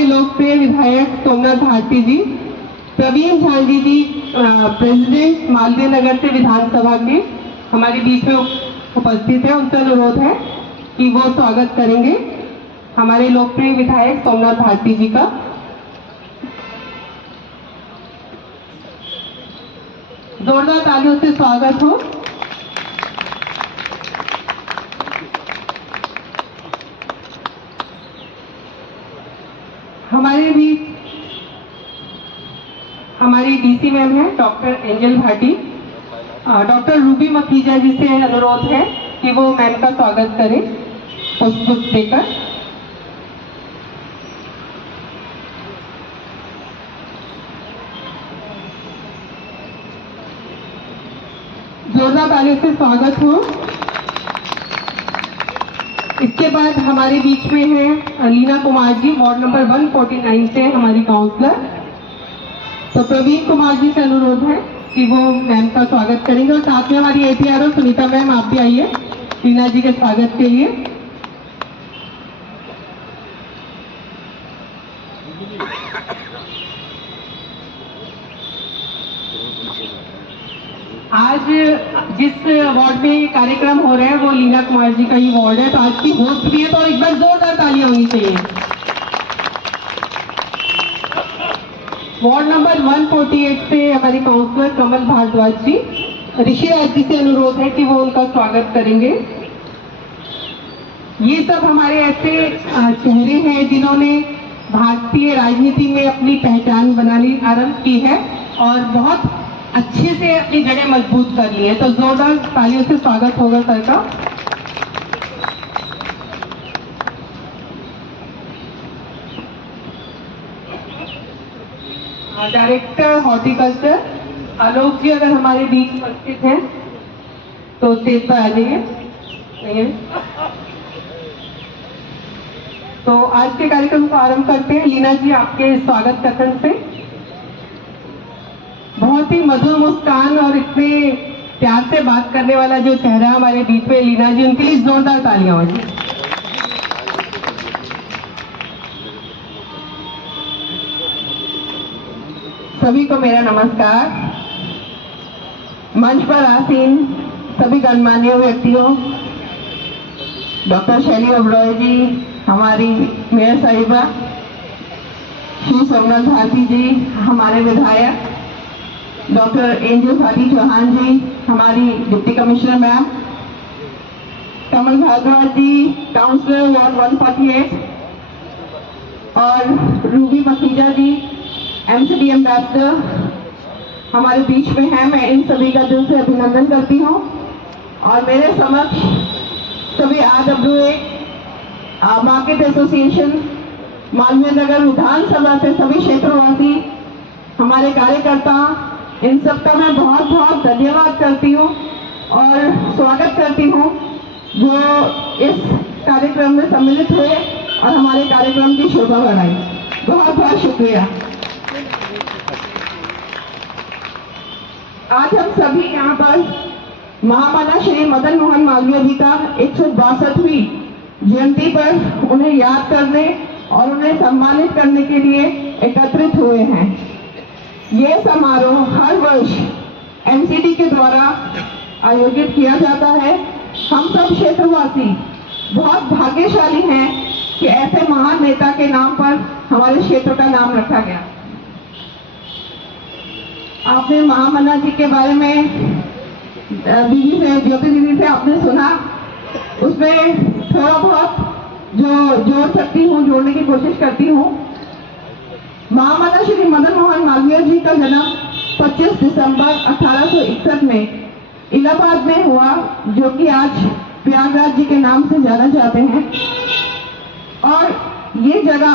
हमारे लोकप्रिय विधायक सोमनाथ भारती जी, प्रवीण झांझी जी प्रेसिडेंट मालवीय नगर से विधानसभा के हमारे बीच में उपस्थित है। उनसे अनुरोध है कि वो स्वागत करेंगे हमारे लोकप्रिय विधायक सोमनाथ भारती जी का। जोरदार तालियों से स्वागत हो। हमारे बीच हमारी डीसी मैम है doctor Angel Bhati. Doctor Ruby Makhija ji से अनुरोध है कि वो मैम का स्वागत करें पुष्प देकर। जोरदार तालियों से स्वागत हो। इसके बाद हमारे बीच में है लीना कुमार जी, वार्ड नंबर 149 से हमारी काउंसलर। तो प्रवीण कुमार जी से अनुरोध है कि वो मैम का स्वागत करेंगे और साथ में हमारी APRO सुनीता मैम, आप भी आइए लीना जी के स्वागत के लिए। आज जिस वार्ड में कार्यक्रम हो रहे हैं वो लीना कुमार जी का ही वार्ड है, तो आज की होस्ट भी है, तो एक बार जोरदार तालियां होनी चाहिए। वार्ड नंबर 148 से हमारी काउंसलर कमल भारद्वाज जी, ऋषिराज जी से अनुरोध है कि वो उनका स्वागत करेंगे। ये सब हमारे ऐसे चेहरे हैं जिन्होंने भारतीय राजनीति में अपनी पहचान बनानी आरंभ की है और बहुत अच्छे से अपनी जड़ें मजबूत कर ली है। तो जोरदार तालियों से स्वागत होगा सर का। डायरेक्टर हॉर्टिकल्चर आलोक जी अगर हमारे बीच उपस्थित हैं तो स्टेज पर आ जाइए। तो आज के कार्यक्रम को आरंभ करते हैं। लीना जी, आपके स्वागत कथन से। बहुत ही मधुर मुस्कान और इतने प्यार से बात करने वाला जो चेहरा हमारे बीच में लीना जी, उनके लिए जोरदार तालियां हो जी। सभी को मेरा नमस्कार। मंच पर आसीन सभी गणमान्य व्यक्तियों, डॉक्टर शैली ओबरॉय जी, हमारी मेयर साहिबा, श्री सोमनाथ भारती जी हमारे विधायक, डॉक्टर एंजल भाटी चौहान जी हमारी डिप्टी कमिश्नर मैम, कमल भारद्वाज जी काउंसलर वार्ड 148 और रूबी मखीजा जी MCD एम्बेसडर हमारे बीच में है। मैं इन सभी का दिल से अभिनंदन करती हूँ और मेरे समक्ष सभी RWA market association Malviya Nagar विधानसभा से सभी क्षेत्रवासी, हमारे कार्यकर्ता, इन सबका मैं बहुत बहुत धन्यवाद करती हूँ और स्वागत करती हूँ जो इस कार्यक्रम में सम्मिलित हुए और हमारे कार्यक्रम की शोभा बढ़ाई। बहुत बहुत शुक्रिया। आज हम सभी यहाँ पर महामना श्री मदन मोहन मालवीय जी का 162वीं जयंती पर उन्हें याद करने और उन्हें सम्मानित करने के लिए एकत्रित हुए हैं। ये समारोह हर वर्ष MCD के द्वारा आयोजित किया जाता है। हम सब क्षेत्रवासी बहुत भाग्यशाली हैं कि ऐसे महान नेता के नाम पर हमारे क्षेत्र का नाम रखा गया। आपने महामना जी के बारे में दीदी से, ज्योति दीदी से आपने सुना, उसमें थोड़ा बहुत जो जोड़ सकती हूँ, जोड़ने की कोशिश करती हूँ। महामना श्री मदन मोहन मालवीय जी का जन्म 25 दिसंबर 1861 में इलाहाबाद में हुआ, जो कि आज प्रयागराज जी के नाम से जाना जाते हैं। और ये जगह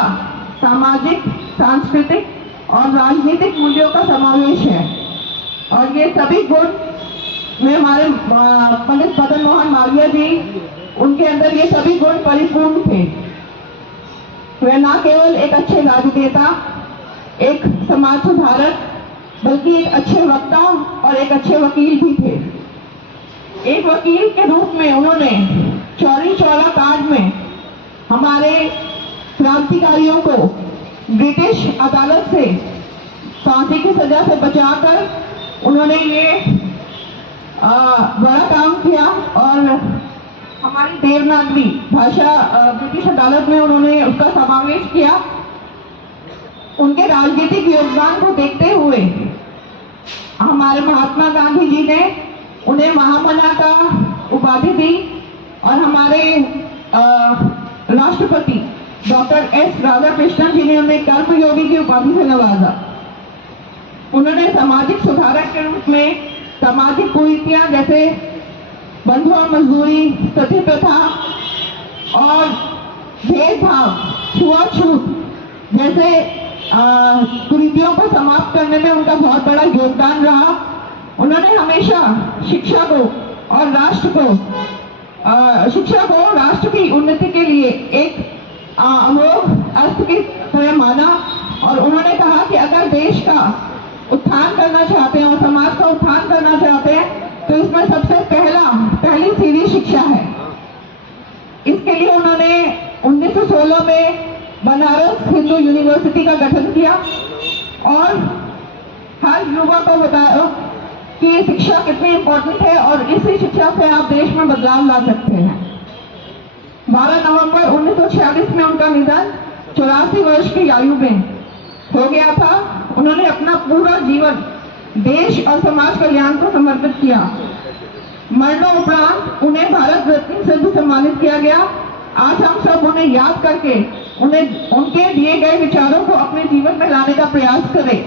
सामाजिक, सांस्कृतिक और राजनीतिक मूल्यों का समावेश है और ये सभी गुण में हमारे पंडित मदन मोहन मालवीय जी, उनके अंदर ये सभी गुण परिपूर्ण थे। वे न केवल एक अच्छे राजनेता, एक समाज सुधारक, बल्कि एक अच्छे वक्ता और एक अच्छे वकील भी थे। एक वकील के रूप में उन्होंने चौरी चौरा कांड में हमारे क्रांतिकारियों को ब्रिटिश अदालत से फांसी की सजा से बचाकर उन्होंने ये बड़ा काम किया और हमारी देवनागरी भाषा ब्रिटिश अदालत में उन्होंने उसका समावेश किया। उनके राजनीतिक योगदान को देखते हुए हमारे महात्मा गांधी जी ने उन्हें महामना का उपाधि दी और हमारे राष्ट्रपति डॉक्टर एस राधाकृष्णन जी ने उन्हें कर्मयोगी की उपाधि से नवाजा। उन्होंने सामाजिक सुधारक के रूप में सामाजिक कुरीतियां जैसे बंधुआ मजदूरी, सती प्रथा और भेदभाव, छुआछूत जैसे कुरीतियों को समाप्त करने में उनका बहुत बड़ा योगदान रहा। उन्होंने हमेशा शिक्षा को राष्ट्र की उन्नति के लिए एक अमोघ अस्त्र की तरह माना और उन्होंने कहा कि अगर देश का उत्थान करना चाहते हैं और समाज का उत्थान करना चाहते हैं तो इसमें सबसे पहली सीढ़ी शिक्षा है। इसके लिए उन्होंने 1916 में बनारस हिंदू यूनिवर्सिटी का गठन किया और हर युवा को बताया कि शिक्षा कितनी इम्पोर्टेंट है और इसी शिक्षा से आप देश में बदलाव ला सकते हैं। 12 नवंबर 1946 में उनका निधन 84 वर्ष की आयु में हो गया था। उन्होंने अपना पूरा जीवन देश और समाज कल्याण को समर्पित किया। मरणोपरांत उन्हें भारत रत्न से भी सम्मानित किया गया। आज हम सब उन्हें याद करके उन्हें उनके दिए गए विचारों को अपने जीवन में लाने का प्रयास करें।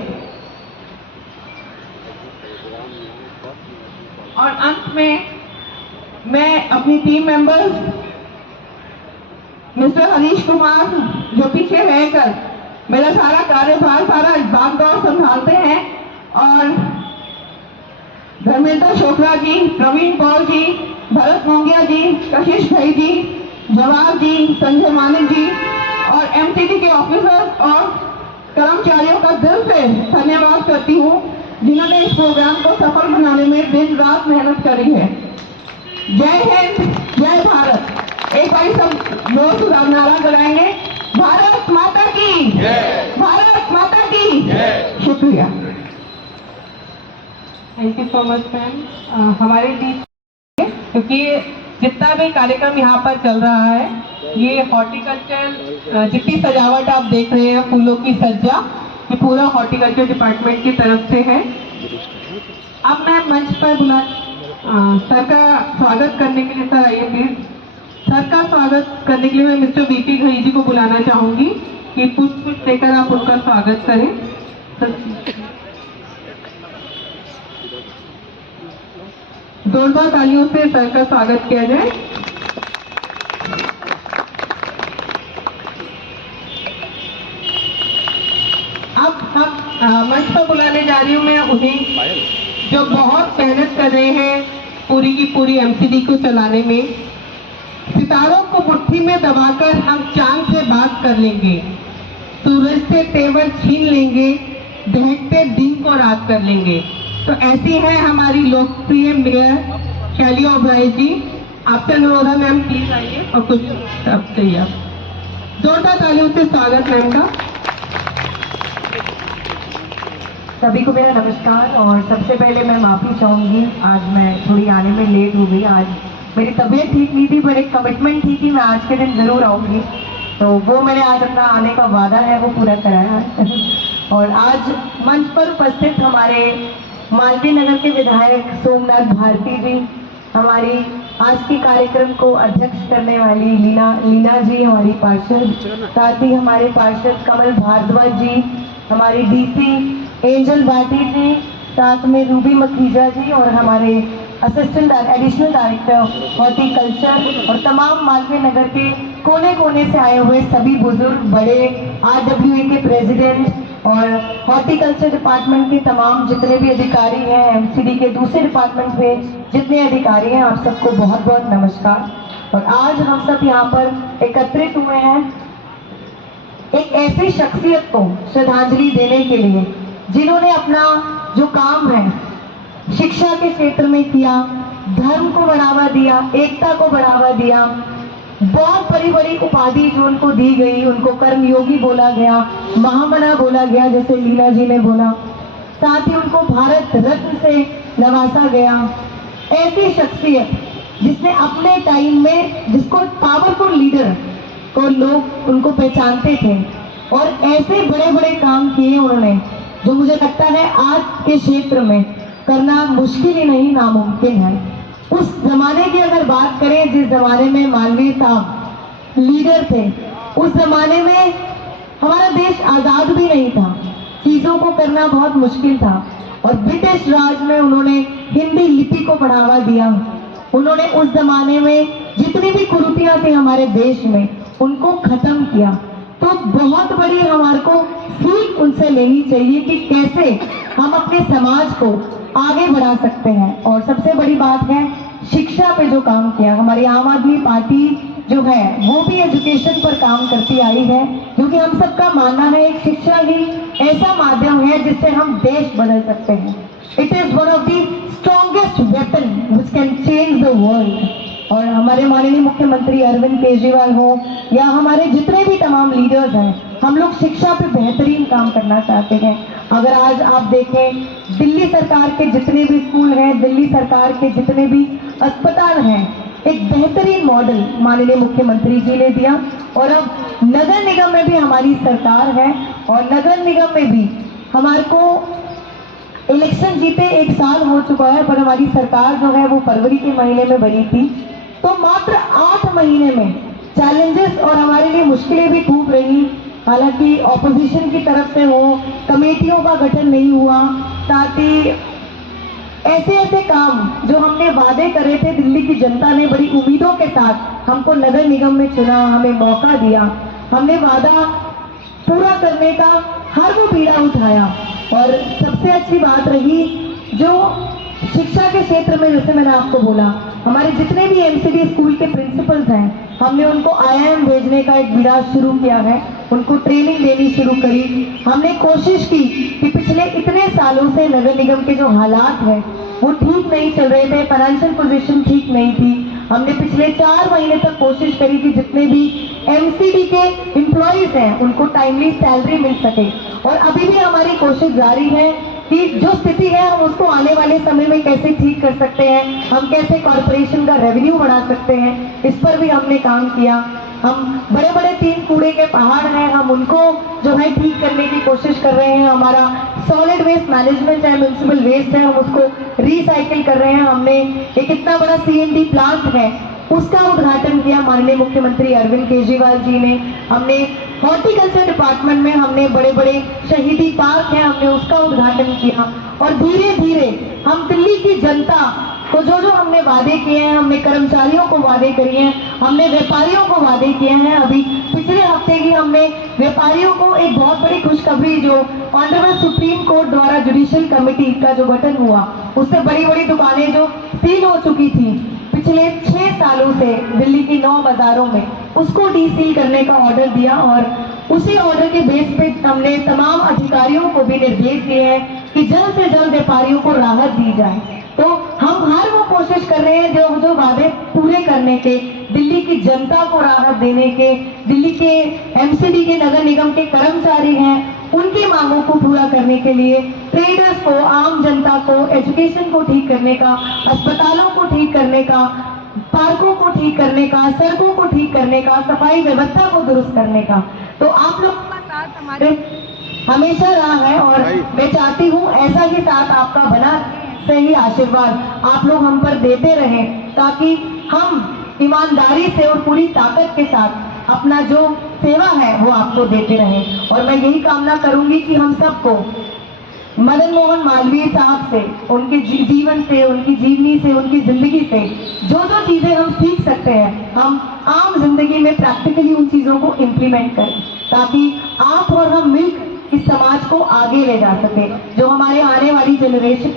और अंत में मैं अपनी team members mister Harish Kumar जो पीछे रहकर मेरा सारा कार्यभार, सारा भागदौड़ संभालते हैं, और धर्मेंद्र चोपड़ा जी, प्रवीण पॉल जी, भरत मोंगिया जी, कशिश भाई जी, जवाब जी, संजय मानिक जी और एमसीडी के ऑफिसर और कर्मचारियों का दिल से धन्यवाद करती हूँ जिन्होंने इस प्रोग्राम को सफल बनाने में दिन रात मेहनत करी है। जय हिंद, जय भारत। एक बार सब लोग नारा लगाएंगे, भारत माता की, भारत माता की। शुक्रिया। Thank you so much ma'am. हमारे बीच क्योंकि जितना भी कार्यक्रम यहाँ पर चल रहा है, ये हॉर्टिकल्चर जितनी सजावट आप देख रहे हैं, फूलों की सज्जा, ये पूरा हॉर्टिकल्चर डिपार्टमेंट की तरफ से है। अब मैं मंच पर बुला सर का स्वागत करने के लिए, सर आइए प्लीज। सर का स्वागत करने के लिए मैं मिस्टर वीपी घई जी को बुलाना चाहूंगी कि पुष्प देकर आप उनका स्वागत करें। जोरदार तालियों से सर का स्वागत किया जाए। अब हम मंच पर बुलाने जा रही हूँ मैं उन्हें जो बहुत मेहनत कर रहे हैं पूरी की पूरी एमसीडी को चलाने में। सितारों को मुट्ठी में दबाकर हम चांद से बात कर लेंगे, सूरज से तेवर छीन लेंगे, दहकते दिन को रात कर लेंगे। तो ऐसी है हमारी लोकप्रिय मेयर शैली ओबराय जी। आपसे अनुरोध है मैम प्लीज आइए और कुछ शब्द चाहिए। जोरदार तालियों से स्वागत मैम का। सभी को मेरा नमस्कार। और सबसे पहले मैं माफ़ी चाहूँगी, आज मैं थोड़ी आने में लेट हो गई। आज मेरी तबीयत ठीक नहीं थी, पर एक कमिटमेंट थी कि मैं आज के दिन ज़रूर आऊँगी, तो वो मैंने आज अपना आने का वादा है वो पूरा कराया है। और आज मंच पर उपस्थित हमारे मालवीय नगर के विधायक सोमनाथ भारती जी, हमारी आज के कार्यक्रम को अध्यक्ष करने वाली लीना जी हमारी पार्षद, साथ ही हमारे पार्षद कमल भारद्वाज जी, हमारी डीसी एंजल भाटी जी, साथ में रूबी मखीजा जी और हमारे असिस्टेंट एडिशनल डायरेक्टर हॉर्टिकल्चर और तमाम मालवीय नगर के कोने कोने से आए हुए सभी बुजुर्ग बड़े, RWA के प्रेसिडेंट और हॉर्टिकल्चर डिपार्टमेंट के तमाम जितने भी अधिकारी हैं, एमसीडी के दूसरे डिपार्टमेंट में जितने अधिकारी हैं, आप सबको बहुत बहुत नमस्कार। और आज हम सब यहाँ पर एकत्रित हुए हैं एक ऐसी शख्सियत को श्रद्धांजलि देने के लिए जिन्होंने अपना जो काम है शिक्षा के क्षेत्र में किया, धर्म को बढ़ावा दिया, एकता को बढ़ावा दिया, बहुत बड़ी बड़ी उपाधि जो उनको दी गई, उनको कर्मयोगी बोला गया, महामना बोला गया जैसे लीला जी ने बोला, साथ ही उनको भारत रत्न से नवाजा गया। ऐसी शख्सियत जिसने अपने टाइम में, जिसको पावरफुल लीडर को लोग उनको पहचानते थे और ऐसे बड़े बड़े काम किए उन्होंने जो मुझे लगता है आज के क्षेत्र में करना मुश्किल ही नहीं, नामुमकिन है। उस जमाने की अगर बात करें, जिस जमाने में मालवीय साहब लीडर थे, उस जमाने में हमारा देश आजाद भी नहीं था, चीजों को करना बहुत मुश्किल था और ब्रिटिश राज में उन्होंने हिंदी लिपि को बढ़ावा दिया। उन्होंने उस जमाने में जितनी भी कुरीतियां थी हमारे देश में उनको खत्म किया। तो बहुत बड़ी हमारे को सीख उनसे लेनी चाहिए कि कैसे हम अपने समाज को आगे बढ़ा सकते हैं। और सबसे बड़ी बात है शिक्षा पे जो काम किया, हमारी आम आदमी पार्टी जो है वो भी एजुकेशन पर काम करती आई है, क्योंकि हम सबका मानना है एक शिक्षा ही ऐसा माध्यम है जिससे हम देश बदल सकते हैं। It is one of the strongest weapon which can change the world. और हमारे माननीय मुख्यमंत्री अरविंद केजरीवाल हो या हमारे जितने भी तमाम लीडर्स हैं, हम लोग शिक्षा पे बेहतरीन काम करना चाहते हैं। अगर आज आप देखें, दिल्ली सरकार के जितने भी स्कूल हैं, दिल्ली सरकार के जितने भी अस्पताल हैं, एक बेहतरीन मॉडल माननीय मुख्यमंत्री जी ने दिया। और अब नगर निगम में भी हमारी सरकार है और नगर निगम में भी हमारे को इलेक्शन जीते 1 साल हो चुका है, पर हमारी सरकार जो है वो फरवरी के महीने में बनी थी। तो मात्र 8 महीने में चैलेंजेस और हमारे लिए मुश्किलें भी खूब रही। हालांकि ऑपोजिशन की तरफ से वो कमेटियों का गठन नहीं हुआ, साथ ही ऐसे ऐसे काम जो हमने वादे करे थे, दिल्ली की जनता ने बड़ी उम्मीदों के साथ हमको नगर निगम में चुना, हमें मौका दिया, हमने वादा पूरा करने का हर वो बीड़ा उठाया। और सबसे अच्छी बात रही जो शिक्षा के क्षेत्र में, जैसे मैंने आपको बोला, हमारे जितने भी एमसीडी स्कूल के प्रिंसिपल्स हैं, हमने उनको आईआईएम भेजने का एक बीड़ा शुरू किया है, उनको ट्रेनिंग देनी शुरू करी। हमने कोशिश की कि पिछले इतने सालों से नगर निगम के जो हालात हैं वो ठीक नहीं चल रहे थे, फाइनेंशियल पोजीशन ठीक नहीं थी। हमने पिछले 4 महीने तक कोशिश करी कि जितने भी एमसीडी के एम्प्लॉइज हैं उनको टाइमली सैलरी मिल सके। और अभी भी हमारी कोशिश जारी है कि जो स्थिति है हम उसको आने वाले समय में कैसे ठीक कर सकते हैं, हम कैसे कॉर्पोरेशन का रेवेन्यू बढ़ा सकते हैं, इस पर भी हमने काम किया। हम बड़े बड़े 3 कूड़े के पहाड़ हैं, हम उनको जो है ठीक करने की कोशिश कर रहे हैं। हमारा सॉलिड वेस्ट मैनेजमेंट है, म्युनिसिपल वेस्ट है, हम उसको रिसाइकिल कर रहे हैं। हमने एक इतना बड़ा सीएनडी प्लांट है उसका उद्घाटन किया माननीय मुख्यमंत्री अरविंद केजरीवाल जी ने। हमने हॉर्टिकल्चर डिपार्टमेंट में हमने बड़े बड़े शहीदी पार्क हैं, हमने उसका उद्घाटन किया। और धीरे धीरे हम दिल्ली की जनता को जो जो हमने वादे किए हैं, हमने कर्मचारियों को वादे किए हैं, हमने व्यापारियों को वादे किए हैं। अभी पिछले हफ्ते ही हमने व्यापारियों को एक बहुत बड़ी खुशखबरी, जो ऑनरेबल सुप्रीम कोर्ट द्वारा जुडिशियल कमेटी का जो गठन हुआ, उससे बड़ी बड़ी दुकानें जो सील हो चुकी थी पिछले 6 सालों से दिल्ली की 9 बाजारों में, उसको डीसील करने का ऑर्डर दिया। और उसी ऑर्डर के बेस पे हमने तमाम अधिकारियों को भी निर्देश दिए हैं कि जल्द से जल्द व्यापारियों को राहत दी जाए। तो हम हर वो कोशिश कर रहे हैं जो जो वादे पूरे करने के, दिल्ली की जनता को राहत देने के, दिल्ली के एमसीडी के, नगर निगम के कर्मचारी हैं उनकी मांगों को पूरा करने के लिए, ट्रेडर्स को, आम जनता को, एजुकेशन को ठीक करने का, अस्पतालों को ठीक करने का, पार्कों को ठीक करने का, सड़कों को ठीक करने का, सफाई व्यवस्था को दुरुस्त करने का। तो आप लोगों का साथ हमारे हमेशा रहा है और मैं चाहती हूँ ऐसा ही साथ आपका बना, सही आशीर्वाद आप लोग हम पर देते रहें, ताकि हम ईमानदारी से और पूरी ताकत के साथ अपना जो सेवा है वो आपको देते रहें। और मैं यही कामना करूंगी कि हम सबको मदन मोहन मालवीय साहब से, उनके जीवन से, उनकी जीवनी से, उनकी जिंदगी से जो जो चीजें हम सीख सकते हैं, हम आम जिंदगी में प्रैक्टिकली उन चीजों को इम्प्लीमेंट करें, ताकि आप और हम मिलकर इस समाज को आगे ले जा सके। जो हमारे आने वाली जनरेशन,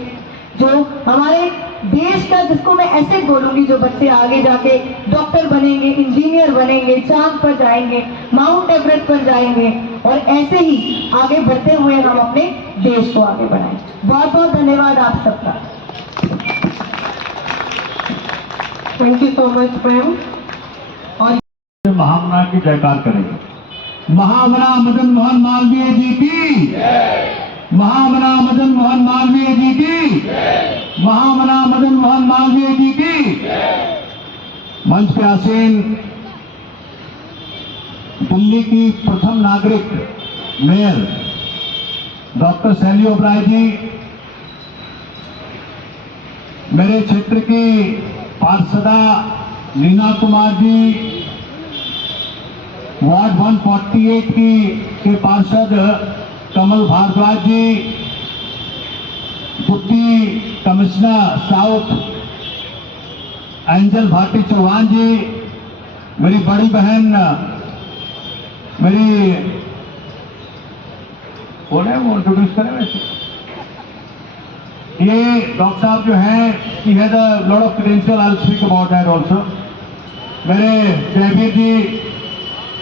जो हमारे देश का, जिसको मैं ऐसे बोलूंगी, जो बच्चे आगे जाके डॉक्टर बनेंगे, इंजीनियर बनेंगे, चांद पर जाएंगे, माउंट एवरेस्ट पर जाएंगे, और ऐसे ही आगे बढ़ते हुए हम अपने देश को आगे बढ़ाएं। बहुत बहुत धन्यवाद आप सबका। Thank you so much ma'am. और महामना की जयकार करेंगे। महामना मदन मोहन मालवीय जी की, महामना मदन मोहन मालवीय जी की, महामना मदन मोहन मालवीय जी की। मंच पे आसीन दिल्ली की प्रथम नागरिक mayor doctor Shelly Oberoi ji, मेरे क्षेत्र की पार्षदा लीना कुमार जी, वार्ड 148 के पार्षद Kamal Bhardwaj ji, deputy commissioner south Angel Bhati Chauhan ji, मेरी बड़ी बहन, मेरी कौन है वो इंट्रोड्यूस करें वैसे, ये डॉक्टर साहब जो हैं, he has a lot of credential, I will speak about that also. मेरे जयवीर जी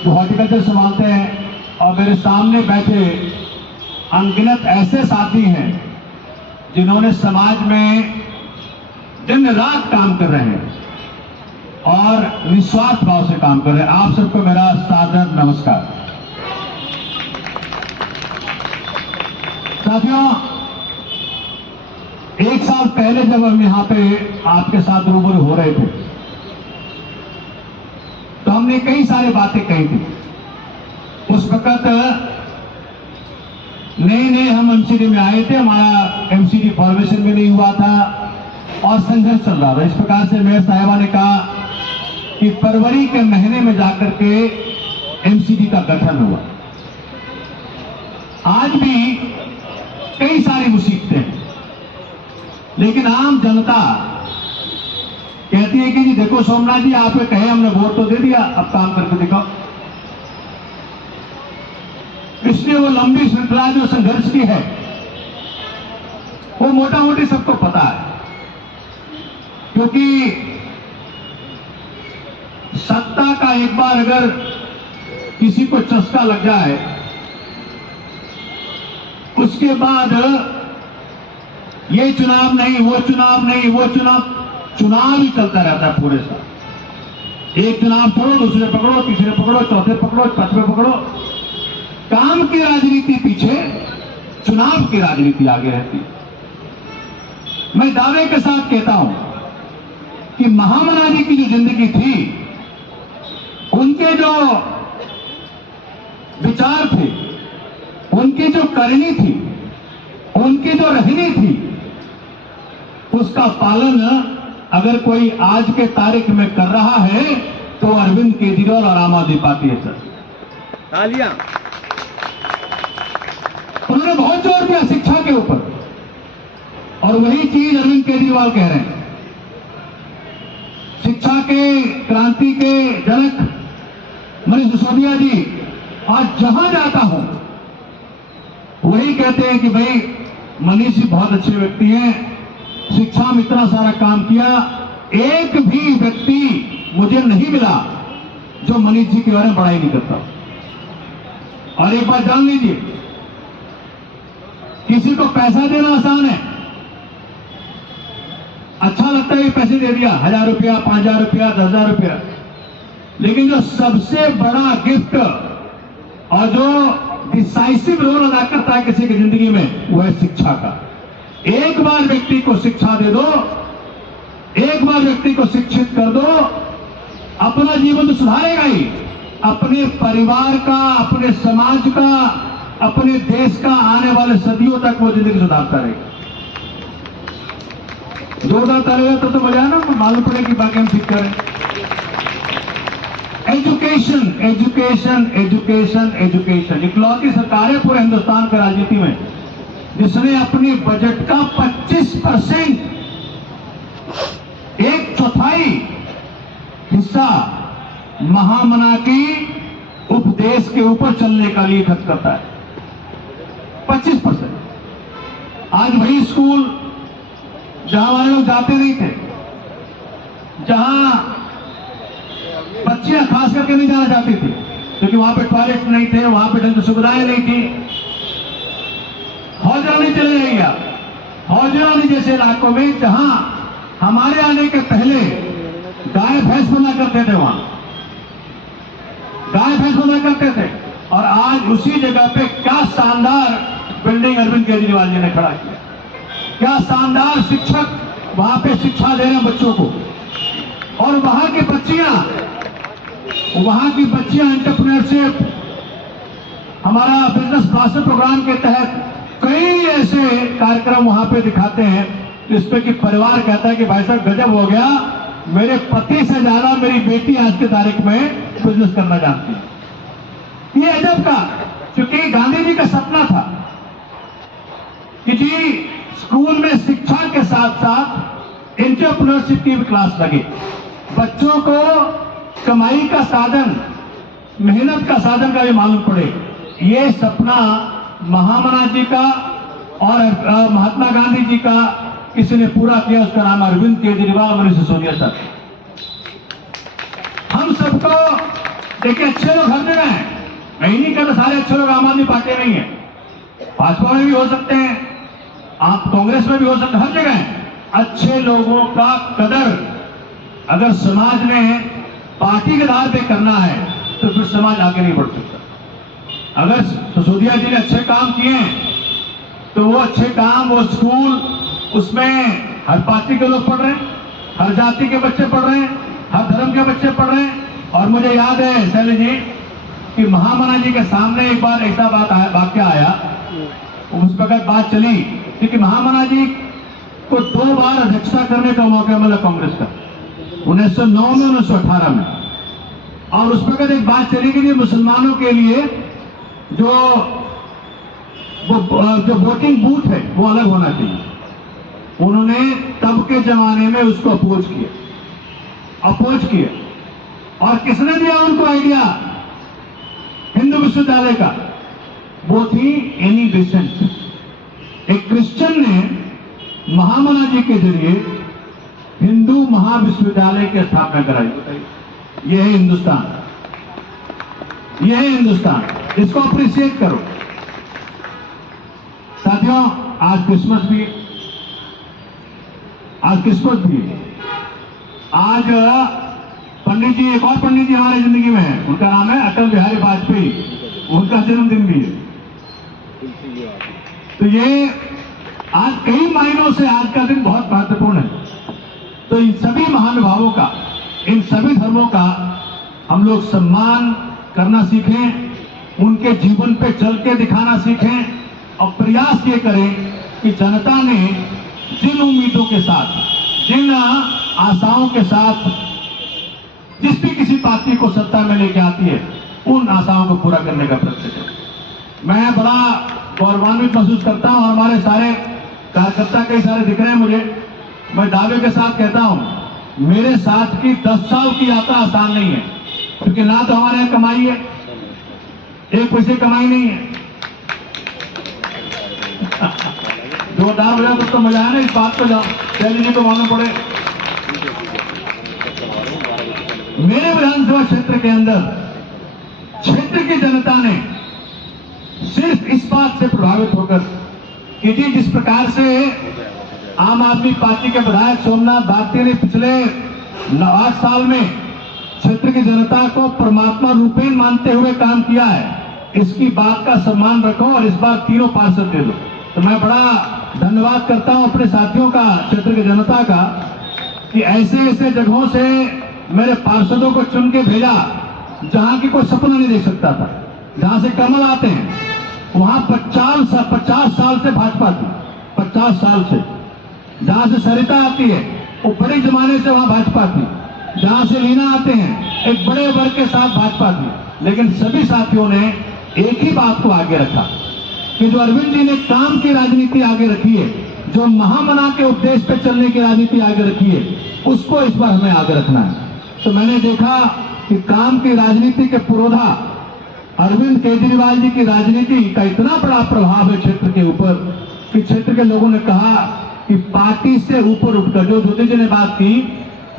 जो हॉर्टिकल्चर संभालते हैं, और मेरे सामने बैठे अनगिनत ऐसे साथी हैं जिन्होंने समाज में दिन रात काम कर रहे हैं और निस्वार्थ भाव से काम कर रहे हैं। आप सबको मेरा सादर नमस्कार। साथियों, एक साल पहले जब हम यहां पे आपके साथ रूबरू हो रहे थे तो हमने कई सारी बातें कही थी। उस वक्त नए हम एमसीडी में आए थे, हमारा एमसीडी फॉर्मेशन भी नहीं हुआ था और संघर्ष चल रहा था। इस प्रकार से मेयर साहिबा ने कहा कि फरवरी के महीने में जाकर के एमसीडी का गठन हुआ। आज भी कई सारी मुसीबतें हैं, लेकिन आम जनता कहती है कि जी देखो सोमनाथ जी, आपने कहे, हमने वोट तो दे दिया, अब काम करके दिखाओ। इसलिए वो लंबी श्रृंखला जो संघर्ष की है वो मोटा मोटी सबको पता है, क्योंकि सत्ता का एक बार अगर किसी को चस्का लग जाए उसके बाद ये चुनाव नहीं, वो चुनाव नहीं, वो चुनाव ही चलता रहता है पूरे साल। एक चुनाव छोड़ो, दूसरे पकड़ो, तीसरे पकड़ो, चौथे पकड़ो, पांचवें पकड़ो। काम की राजनीति पीछे, चुनाव की राजनीति आगे रहती है। मैं दावे के साथ कहता हूं कि महामना जी की जो जिंदगी थी, उनके जो विचार थे, उनकी जो करनी थी, उनकी जो रहनी थी, उसका पालन अगर कोई आज के तारीख में कर रहा है तो अरविंद केजरीवाल और आम आदमी पार्टी है सर। तालियां। उन्होंने बहुत जोर दिया शिक्षा के ऊपर, और वही चीज अरविंद केजरीवाल कह रहे हैं। शिक्षा के क्रांति के जनक मनीष सिसोदिया जी आज जहां जाता हूं वही कहते हैं कि भाई मनीष जी बहुत अच्छे व्यक्ति हैं, शिक्षा में इतना सारा काम किया, एक भी व्यक्ति मुझे नहीं मिला जो मनीष जी के बारे में बड़ाई नहीं करता। और एक बात जान लीजिए, किसी को पैसा देना आसान है, अच्छा लगता है पैसे दे दिया, 1000 रुपया, 5000 रुपया, 10,000 रुपया, लेकिन जो सबसे बड़ा गिफ्ट और जो डिसाइसिव रोल अदा करता है किसी की जिंदगी में, वो है शिक्षा का। एक बार व्यक्ति को शिक्षा दे दो, एक बार व्यक्ति को शिक्षित कर दो, अपना जीवन तो सुधारेगा ही, अपने परिवार का, अपने समाज का, अपने देश का आने वाले सदियों तक वो जिंदगी सुधारता रहेगा। जोरदार तालियां तो मजा है ना, मालूम पड़े कि बाकी हम ठीक करें। Education, education, education, education. इकलौती सरकार है पूरे हिंदुस्तान की राजनीति में जिसने अपनी बजट का 25%, 1/4 हिस्सा महामना की उपदेश के ऊपर चलने का लिए खर्च करता है। 25%। आज वही स्कूल जहां हमारे लोग जाते नहीं थे, जहां बच्चियां खास करके नहीं जाना चाहती थी क्योंकि वहां पे टॉयलेट नहीं थे, वहां पे ढंग से सुविधाएं नहीं थी। हौजरानी चले जाइए आप, हौजरानी जैसे इलाकों में जहां हमारे आने के पहले गाय भैंस बना करते थे, वहां फैसला करते थे, और आज उसी जगह पे क्या शानदार बिल्डिंग अरविंद केजरीवाल जी ने खड़ा किया, क्या शानदार शिक्षक वहां पे शिक्षा दे रहे हैं बच्चों को, और वहां की बच्चियां एंटरप्रेन्योरशिप, हमारा बिजनेस मास्टर प्रोग्राम के तहत कई ऐसे कार्यक्रम वहां पे दिखाते हैं जिसपे कि परिवार कहता है कि भाई साहब गजब हो गया, मेरे पति से ज्यादा मेरी बेटी आज की तारीख में बिजनेस करना जानती है। ये अजब का, क्योंकि गांधी जी का सपना था कि जी स्कूल में शिक्षा के साथ साथ एंटरप्रेन्योरशिप की भी क्लास लगे, बच्चों को कमाई का साधन, मेहनत का साधन का भी मालूम पड़े। ये सपना महामना जी का और महात्मा गांधी जी का किसी ने पूरा किया, उसका नाम अरविंद केजरीवाल, मनीष सिसोदिया सर। हम सबको देखिए अच्छे लोग हर जगह हैं, मैं नहीं कहता सारे अच्छे लोग आम आदमी पार्टी नहीं है, भाजपा में भी हो सकते हैं, आप कांग्रेस में भी हो सकते हैं, हर जगह हैं। अच्छे लोगों का कदर अगर समाज में पार्टी के आधार पे करना है तो फिर समाज आगे नहीं बढ़ सकता। अगर सिसोदिया जी ने अच्छे काम किए हैं तो वो अच्छे काम, वो स्कूल, उसमें हर पार्टी के लोग पढ़ रहे हैं, हर जाति के बच्चे पढ़ रहे हैं, हर धर्म के बच्चे पढ़ रहे हैं। और मुझे याद है शैली जी कि महामना जी के सामने एक बार ऐसा वाक्य आया, उस वक्त बात चली क्योंकि महामना जी को 2 बार अध्यक्षता करने का मौका मिला कांग्रेस का, 1909 में, 1918 में। और उस वक्त एक बात चली कि मुसलमानों के लिए जो वोटिंग बूथ है वो अलग होना चाहिए। उन्होंने तब के जमाने में उसको अपोज किया। और किसने दिया उनको आइडिया हिंदू विश्वविद्यालय का? वो थी एनी बेसेंट, एक क्रिश्चियन ने महामना जी के जरिए हिंदू महाविश्वविद्यालय की स्थापना कराई। यह है हिंदुस्तान, यह है हिंदुस्तान, इसको अप्रिशिएट करो। साथियों, आज क्रिसमस भी है, आज पंडित जी, एक और पंडित जी हमारी जिंदगी में है, उनका नाम है अटल बिहारी वाजपेयी, उनका जन्मदिन भी है। तो ये आज कई मायनों से आज का दिन बहुत महत्वपूर्ण है। तो इन सभी महानुभावों का, इन सभी धर्मों का हम लोग सम्मान करना सीखें, उनके जीवन पे चल के दिखाना सीखें, और प्रयास ये करें कि जनता ने जिन उम्मीदों के साथ, जिन आशाओं के साथ जिस भी किसी पार्टी को सत्ता में लेके आती है, उन आशाओं को पूरा करने का प्रयत्न करें। मैं बड़ा गौरवान्वित महसूस करता हूं, हमारे सारे कार्यकर्ता कई सारे दिख रहे हैं मुझे। मैं दावे के साथ कहता हूं, मेरे साथ की 10 साल की यात्रा आसान नहीं है, क्योंकि ना तो हमारे यहां कमाई है, 1 पैसे कमाई नहीं है। जोरदार हो जाए तो मजा है ना, इस बात को शैली जी को मालूम पड़े। मेरे विधानसभा क्षेत्र के अंदर क्षेत्र की जनता ने सिर्फ इस बात से प्रभावित होकर कि जी जिस प्रकार से आम आदमी पार्टी के विधायक सोमनाथ भारती ने पिछले 8 साल में क्षेत्र की जनता को परमात्मा रूपेण मानते हुए काम किया है, इसकी बात का सम्मान रखो और इस बार 3 पार्षद दे दो। तो मैं बड़ा धन्यवाद करता हूं अपने साथियों का, क्षेत्र की जनता का, कि ऐसे ऐसे जगहों से मेरे पार्षदों को चुन के भेजा जहां की कोई सपना नहीं देख सकता था। जहां से कमल आते हैं वहां 50 साल से भाजपा थी, 50 साल से। जहां से सरिता आती है वो बड़े जमाने से वहां भाजपा थी। जहां से लीना आते हैं एक बड़े वर्ग के साथ भाजपा थी। लेकिन सभी साथियों ने एक ही बात को आगे रखा कि जो अरविंद जी ने काम की राजनीति आगे रखी है, जो महामना के उपदेश पे चलने की राजनीति आगे रखी है, उसको इस बार हमें आगे रखना है। तो मैंने देखा कि काम की राजनीति के पुरोधा अरविंद केजरीवाल जी की राजनीति का इतना बड़ा प्रभाव है क्षेत्र के ऊपर कि क्षेत्र के लोगों ने कहा कि पार्टी से ऊपर उठकर, जो ज्योति जी ने बात की,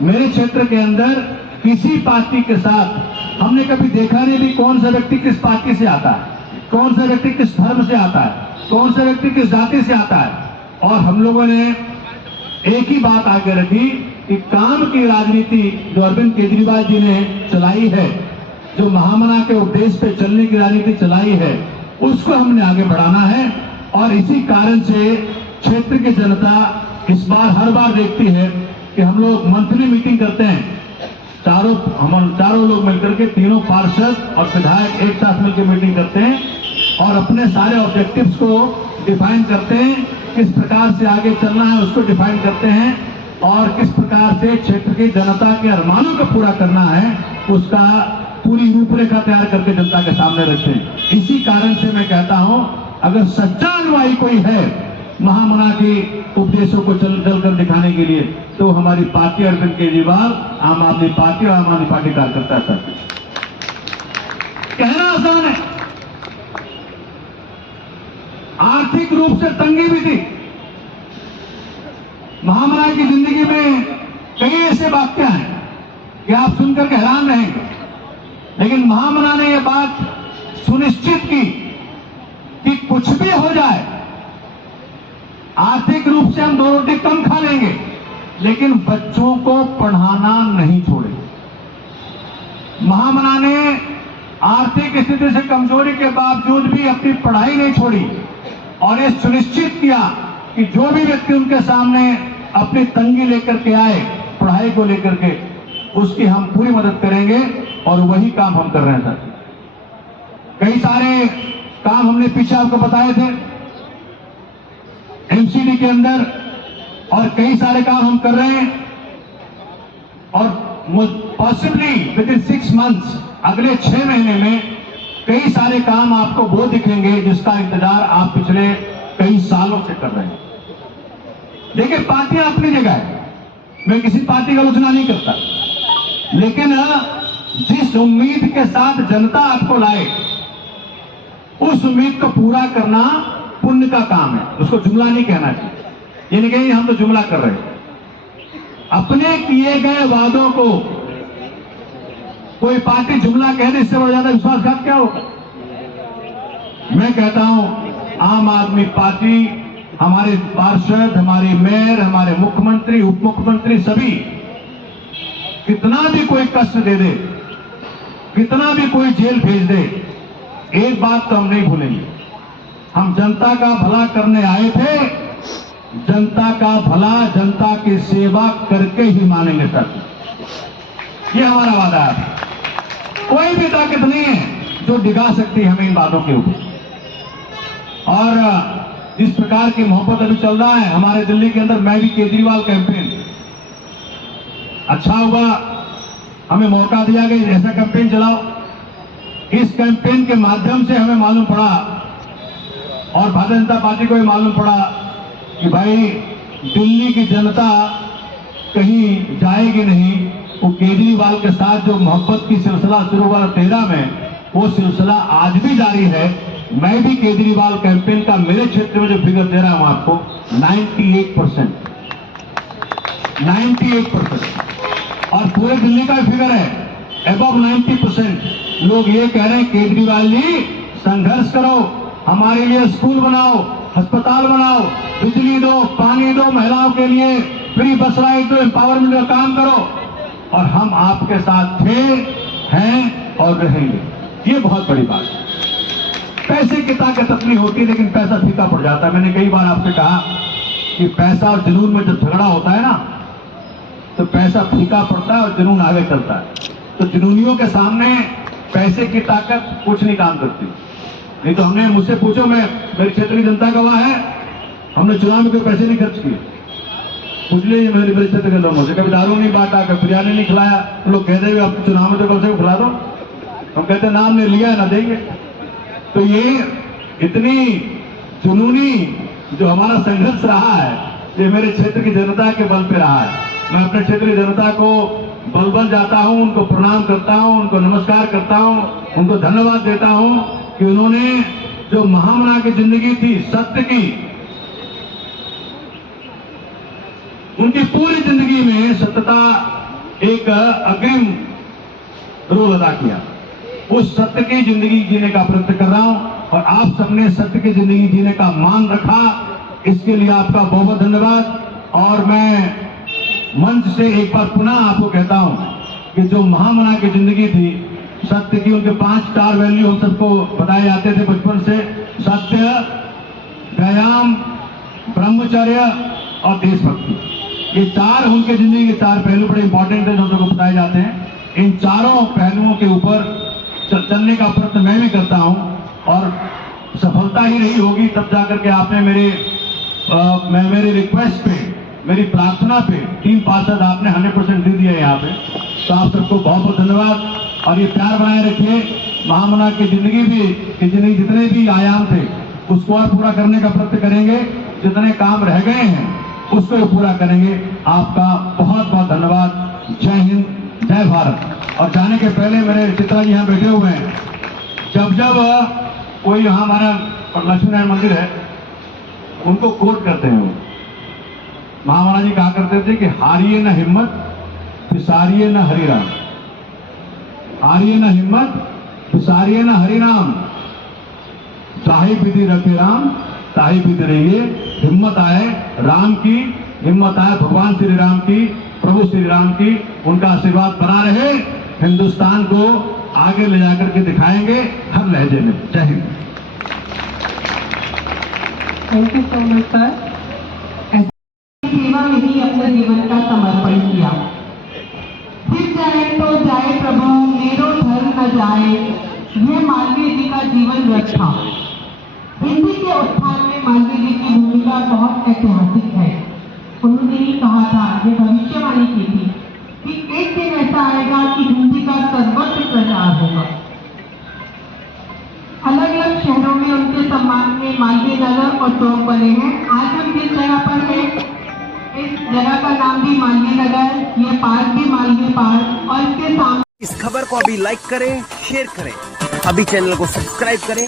मेरे क्षेत्र के अंदर किसी पार्टी के साथ हमने कभी देखा नहीं भी कौन सा व्यक्ति किस पार्टी से आता है, कौन सा व्यक्ति किस धर्म से आता है, कौन सा व्यक्ति किस जाति से आता है। और हम लोगों ने एक ही बात आगे रखी कि काम की राजनीति जो अरविंद केजरीवाल जी ने चलाई है, जो महामना के उपदेश पे चलने की राजनीति चलाई है उसको हमने आगे बढ़ाना है। और इसी कारण से क्षेत्र की जनता इस बार हर बार देखती है कि हम लोग मंथली मीटिंग करते हैं, हम चारों लोग मिलकर के, तीनों पार्षद और विधायक एक साथ मिलकर मीटिंग करते हैं और अपने सारे ऑब्जेक्टिव्स को डिफाइन करते हैं, किस प्रकार से आगे चलना है उसको डिफाइन करते हैं और किस प्रकार से क्षेत्र की जनता के अरमानों को पूरा करना है उसका पूरी रूपरेखा तैयार करके जनता के सामने रखते हैं। इसी कारण से मैं कहता हूं, अगर सच्चा अनुयायी कोई है महामना के उपदेशों को चलकर दिखाने के लिए तो हमारी पार्टी अरविंद केजरीवाल, आम आदमी पार्टी और आम आदमी पार्टी कार्यकर्ता है। कहना आसान है, आर्थिक रूप से तंगी भी थी। महामना की जिंदगी में कई ऐसे वाक्य हैं कि आप सुनकर के हैरान रहेंगे, लेकिन महामना ने यह बात सुनिश्चित की कि कुछ भी हो जाए, आर्थिक रूप से हम 2 रोटी कम खा लेंगे लेकिन बच्चों को पढ़ाना नहीं छोड़ेंगे। महामना ने आर्थिक स्थिति से कमजोरी के बावजूद भी अपनी पढ़ाई नहीं छोड़ी और ये सुनिश्चित किया कि जो भी व्यक्ति उनके सामने अपनी तंगी लेकर के आए पढ़ाई को लेकर के, उसकी हम पूरी मदद करेंगे और वही काम हम कर रहे हैं सर। कई सारे काम हमने पीछे आपको बताए थे एमसीडी के अंदर और कई सारे काम हम कर रहे हैं और पॉसिबली विद इन 6 मंथ्स, अगले 6 महीने में कई सारे काम आपको वो दिखेंगे जिसका इंतजार आप पिछले कई सालों से कर रहे हैं। देखिए, पार्टियां अपनी जगह है, मैं किसी पार्टी का आलोचना नहीं करता, लेकिन जिस उम्मीद के साथ जनता आपको लाए उस उम्मीद को पूरा करना पुण्य का काम है, उसको जुमला नहीं कहना चाहिए। ये नहीं कहेंगे हम तो जुमला कर रहे हैं। अपने किए गए वादों को कोई पार्टी जुमला कह दे, इससे बड़ा ज्यादा विश्वासघात क्या होगा। मैं कहता हूं, आम आदमी पार्टी, हमारे पार्षद, हमारे मेयर, हमारे मुख्यमंत्री, उप मुख्यमंत्री सभी, कितना भी कोई कष्ट दे दे, कितना भी कोई जेल भेज दे, एक बात तो हम नहीं भूलेंगे, हम जनता का भला करने आए थे, जनता का भला, जनता की सेवा करके ही मानेंगे सर। ये हमारा वादा है। कोई भी ताकत नहीं है जो डिगा सकती है हमें इन बातों के ऊपर। और जिस प्रकार की मोहब्बत अभी चल रहा है हमारे दिल्ली के अंदर, मैं भी केजरीवाल कैंपेन, अच्छा हुआ हमें मौका दिया गया ऐसा कैंपेन चलाओ। इस कैंपेन के माध्यम से हमें मालूम पड़ा और भारतीय जनता पार्टी को भी मालूम पड़ा कि भाई दिल्ली की जनता कहीं जाएगी नहीं। वो केजरीवाल के साथ जो मोहब्बत की सिलसिला शुरू हुआ 13 में, वो सिलसिला आज भी जारी है। मैं भी केजरीवाल कैंपेन का मेरे क्षेत्र में जो फिगर दे रहा हूं आपको, 98% और पूरे दिल्ली का फिगर है अबव 90%। लोग ये कह रहे हैं केजरीवाल जी संघर्ष करो, हमारे लिए स्कूल बनाओ, अस्पताल बनाओ, बिजली दो, पानी दो, महिलाओं के लिए फ्री बस राइड दो, एम्पावरमेंट का काम करो। और हम आपके साथ थे, हैं और रहेंगे। ये बहुत बड़ी बात है। पैसे की ताकत अपनी होती है लेकिन पैसा फीका पड़ जाता है। मैंने कई बार आपसे कहा कि पैसा और जुनून में जब झगड़ा होता है ना, तो पैसा फीका पड़ता है और जुनून आगे चलता है। तो जुनूनियों के सामने पैसे की ताकत कुछ नहीं काम करती। नहीं तो हमने, मुझसे पूछो, मैं मेरे क्षेत्र की जनता गवाह है, हमने चुनाव में कोई पैसे नहीं खर्च किए। पूछ लीजिए मेरे क्षेत्र के लोगों से, कभी दारू नहीं बांटा, कभी बिरयानी नहीं खिलाया। तो लोग कहते हैं आपके चुनाव में तो कल से खिला दो, हम कहते नाम ने लिया है ना देंगे। तो ये इतनी जुनूनी जो हमारा संघर्ष रहा है, ये मेरे क्षेत्र की जनता के बल पे रहा है। मैं अपने क्षेत्र की जनता को बल जाता हूं, उनको प्रणाम करता हूं, उनको नमस्कार करता हूं, उनको धन्यवाद देता हूं कि उन्होंने जो महामना की जिंदगी थी सत्य की, उनकी पूरी जिंदगी में सत्यता एक अग्रिम रोल अदा किया। उस सत्य की जिंदगी जीने का प्रयत्न कर रहा हूं और आप सबने सत्य की जिंदगी जीने का मान रखा, इसके लिए आपका बहुत बहुत धन्यवाद। और मैं मंच से एक बार पुनः आपको कहता हूं कि जो महामना की जिंदगी थी सत्य की उनके 5 स्टार वैल्यू हम सबको बताए जाते थे बचपन से। सत्य, व्यायाम, ब्रह्मचर्य और देशभक्ति, ये 4 उनके जिंदगी के 4 पहलू बड़े इंपॉर्टेंट है जो हम सबको बताए जाते हैं। इन चारों पहलुओं के ऊपर चलने का प्रयत्न मैं भी करता हूं और सफलता ही नहीं होगी तब जाकर के आपने मेरी रिक्वेस्ट पे, मेरी प्रार्थना पे 3 पार्षद आपने 100% दे दिया यहाँ पे, तो आप सबको बहुत बहुत धन्यवाद। और ये प्यार बनाए रखिए। महामना की जिंदगी जितने भी आयाम थे उसको और पूरा करने का प्रयत्न करेंगे, जितने काम रह गए हैं उसको भी पूरा करेंगे। आपका बहुत बहुत धन्यवाद। जय हिंद, जय भारत। और जाने के पहले मेरे चित्रा जी यहाँ बैठे हुए हैं, जब कोई यहाँ हमारा लक्ष्मी नारायण मंदिर है उनको कोट करते हैं। वो महामना जी कहा करते थे कि हारिए न हिम्मत, पिसारिए न हरिराम। हारिए न हिम्मत, पिसारिए न हरिराम। चाहे विधि रखे राम, ताही विधि रहिए। हिम्मत आए राम की, हिम्मत आए भगवान श्री राम की, प्रभु श्री राम की। उनका आशीर्वाद बना रहे। हिंदुस्तान को आगे ले जाकर के दिखाएंगे हर लहजे में। जय Hind. Thank you so much sir. सेवा में ही अपने जीवन का समर्पण किया। फिर जाए तो जाए प्रभु, मेरो धर्म न जाए, ये मालवीय जी का जीवन व्रत था। हिंदी के उत्थान में मालवीय जी की भूमिका बहुत ऐतिहासिक है। उन्होंने ही कहा था, ये भविष्यवाणी की थी कि एक दिन ऐसा आएगा कि हिंदी का सर्वत्र प्रचार होगा। अलग अलग शहरों में उनके सम्मान में मालवीय नगर और चौक बने हैं। आज हम जिस जगह पर हैं, इस जगह का नाम भी मालवीय नगर, ये पार्क भी मालवीय पार्क, और इसके सामने इस खबर को अभी लाइक करें, शेयर करें, अभी चैनल को सब्सक्राइब करें।